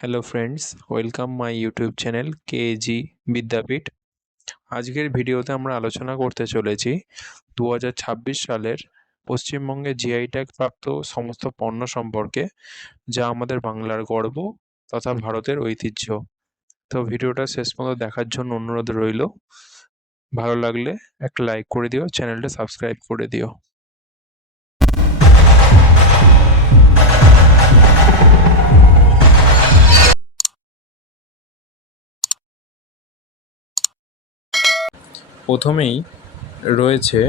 Hello friends, welcome my YouTube channel KG Vidyapith. আজকের ভিডিওতে আমরা আলোচনা করতে চলেছি 2026 সালের পশ্চিমবঙ্গে জিআই ট্যাগ প্রাপ্ত সমস্ত পণ্য সম্পর্কে, যা আমাদের বাংলার গর্ব তথা ভারতের ঐতিহ্য। তো ভিডিওটা শেষ পর্যন্ত দেখার জন্য অনুরোধ রইল। ভালো লাগলে একটা লাইক করে দিও, চ্যানেলটা সাবস্ক্রাইব করে দিও। প্রথমেই রয়েছে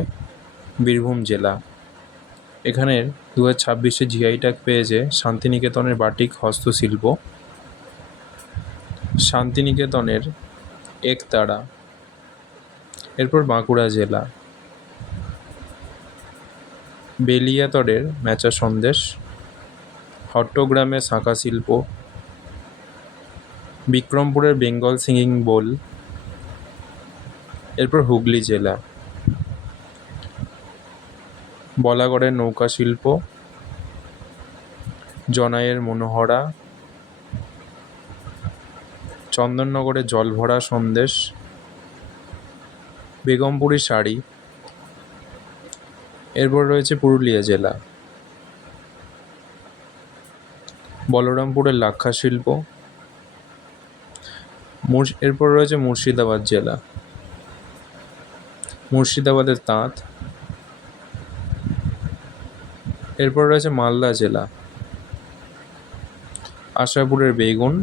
বীরভূম জেলা। এখানের 2026-এ জিআই ট্যাগ পেয়েছে শান্তিনিকেতনের বাটিক হস্তশিল্প, শান্তিনিকেতনের একতারা। এরপর বাঁকুড়া জেলা, বেলিয়াতরের মেচা সন্দেশ, হট্টগ্রামের শাঁখা শিল্প, বিক্রমপুরের বেঙ্গল সিঙ্গিং বোল। এরপর হুগলি জেলা, বলাগড়ের নৌকা শিল্প, জনাইয়ের মনোহরা, চন্দননগরের জলভরা সন্দেশ, বেগমপুরী শাড়ি। এরপর রয়েছে পুরুলিয়া জেলা, বলরামপুরের লাক্ষা শিল্প। এরপর রয়েছে মুর্শিদাবাদ জেলা, মুর্শিদাবাদের তাঁত। এরপর রয়েছে মালদা জেলা, আশাপুরের বেগুন।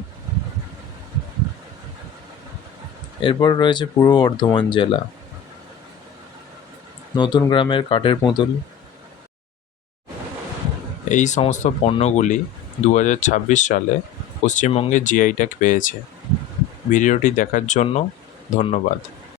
এরপর রয়েছে পূর্ব বর্ধমান জেলা, নতুন গ্রামের কাঠের পুতুল। এই সমস্ত পণ্যগুলি 2026 সালে পশ্চিমবঙ্গে জিআই ট্যাগ পেয়েছে। ভিডিওটি দেখার জন্য ধন্যবাদ।